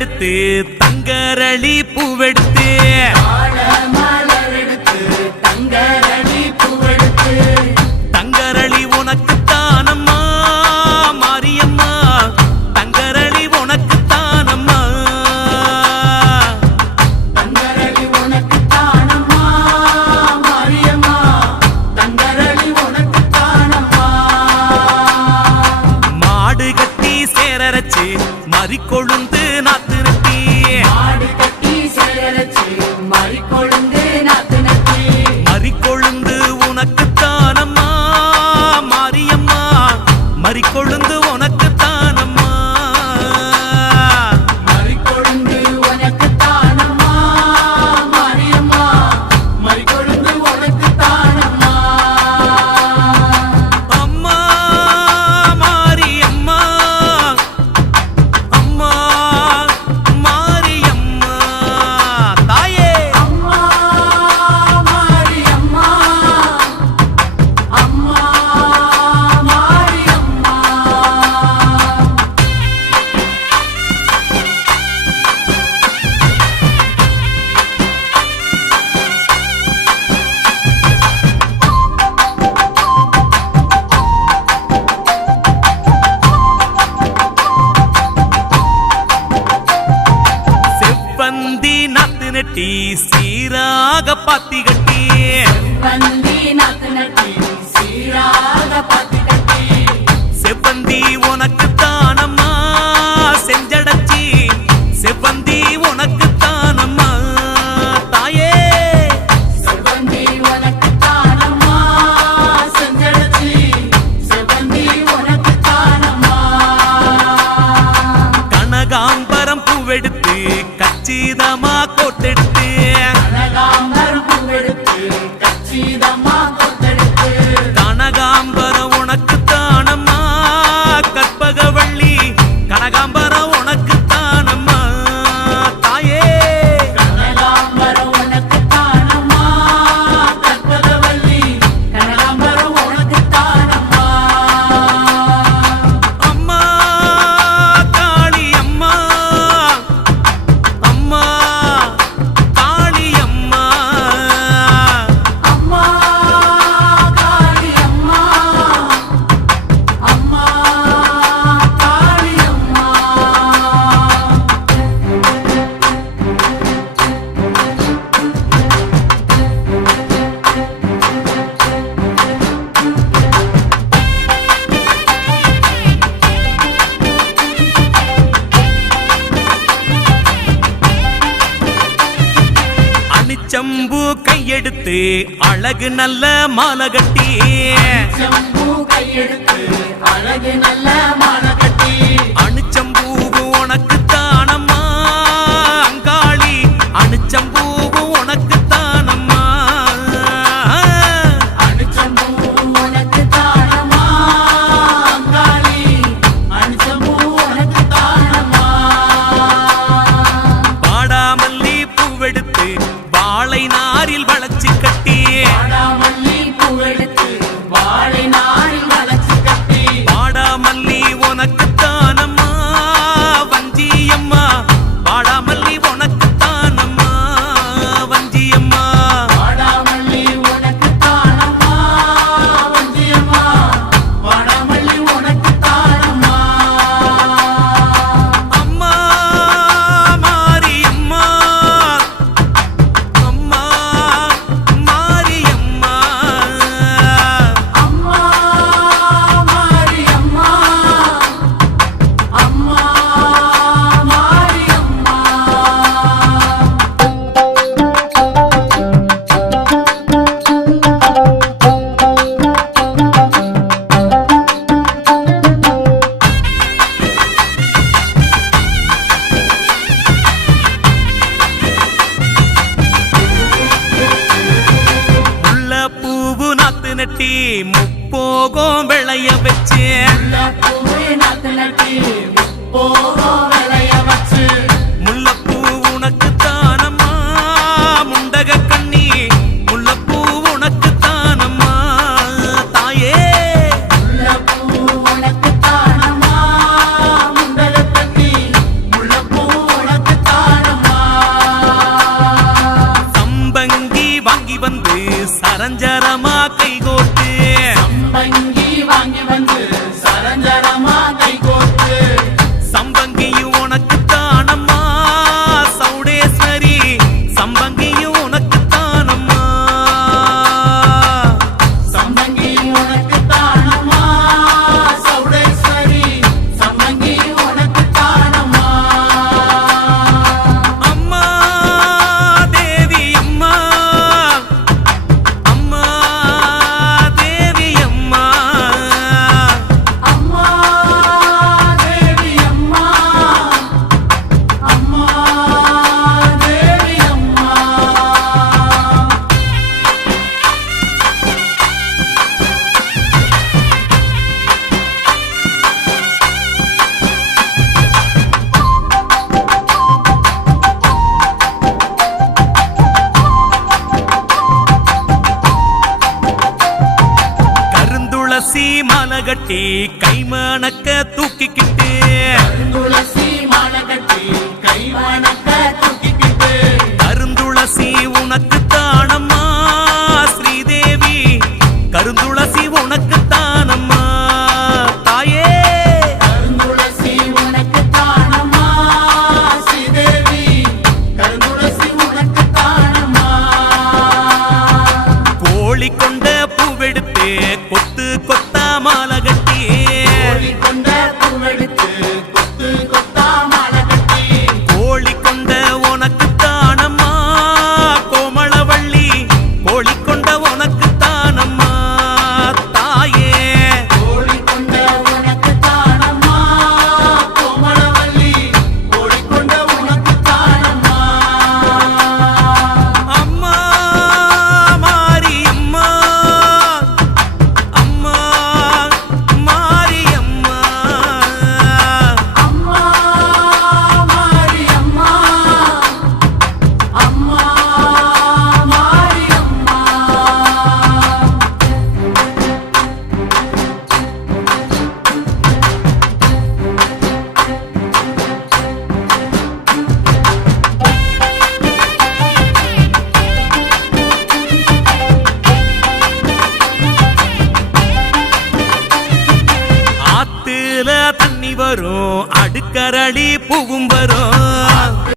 எடுத்து தங்கரளி பூவெடுத்து தங்கரளி உனக்கு தானம்மா மாரியம்மா தங்கரளி உனக்கு தானம்மா தங்கரளி உனக்கு தானம்மா மாரியம்மா தங்கரளி உனக்கு தானம்மா மாடு கட்டி சேரரச்சு மறிக்கொழுந்து நாத்து நட்டி மாடு கட்டி சேரரச்சு மறிக்கொழுந்து நாத்து நட்டி மறிக்கொழுந்து உனக்கு தானம்மா மாரியம்மா மறிக்கொழுந்து உனக்கு தானம்மா மறிக்கொழுந்து உனக்கு தானம்மா மாரியம்மா மறிக்கொழுந்து உனக்கு தானம்மா அம்மா மாரியம்மா அம்மா மாரியம்மா தாயே அம்மா மாரியம்மா அம்மா மாரியம்மா செவ்வந்தி நாத்து நட்டி சீராக பாத்தி கட்டி வந்தி நாத்து நட்டி சீராக பாத்தி கட்டி செவ்வந்தி உனக்கு தானம்மா செஞ்சடச்சி செவ்வந்தி உனக்கு தானம்மா தாயே செவ்வந்தி உனக்கு தானம்மா செஞ்சடச்சி செவ்வந்தி உனக்கு தானம்மா கனகாம்பரம் பூவெடுத்து கச்சிதமா கோட்டெடுத்து கனகாம்பரம் பூவெடுத்து கச்சிதம்மா கொத்தெடுத்து கனகாம்பரம் உனக்கு தானம்மா கற்பகவள்ளி கனகாம்பரம் உனக்கு தானம்மா தாயே கனகாம்பரம் உனக்கு தானம்மா கற்பகவள்ளி கனகாம்பரம் உனக்கு தானம்மா அம்மா காளி அம்மா அம்மா காளி அம்மா அம்மா காளி அம்மா அம்மா காளி அம்மா அணிச்சம்பு கையெடுத்து அழகு நல்ல மாலை கட்டி செம்பு கையெடுத்து அழகு நல்ல மாலை கட்டி அணிச்சம்பூவு உனக்கு தானம்மா அங்காளி அணிச்சம்பூவு உனக்கு தானம்மா அணிச்சம்பூ உனக்கு தானம்மா அங்காளி அணிச்சம்பூ உனக்கு தானம்மா பாடாமல்லி பூவெடுத்து வாழை நாரில் வளைச்சு கட்டி வாடாமல்லி பூவெடுத்து வாழை நாரில் வளைச்சு கட்டி பாடாம கட்டி கைமணக்க தூக்கிக்கிட்டு துளசி மாலை கட்டி கை வணக்க தூக்கிக்கிட்டு கருந்துளசி உனக்கு தானம்மா ஸ்ரீதேவி கருந்துளசி உனக்கு தானம்மா தாயே கருந்துளசி உனக்கு தானம்மா ஸ்ரீதேவி கருந்துளசி உனக்கு தானம்மா கோழி கொண்ட பூவெடுத்து கொத்து கொத்தா மாலை கட்டி கோழி கொண்ட பூவெடுத்து கொத்து கொத்தா மாலை கட்டி கோழி கொண்ட உனக்கு தானம்மா கோமளவள்ளி கோழி கொண்ட உனக்கு தானம்மா தாயே கோழி கொண்ட உனக்கு தானம்மா கோமளவள்ளி கோழி கொண்ட உனக்கு தானம்மா அம்மா மாரியம்மா அம்மா மாரியம்மா அம்மா மாரியம்மா அம்மா மாரியம்மா ஆத்துல தண்ணி வரும் அடுக்கரளி பூவும் வரும்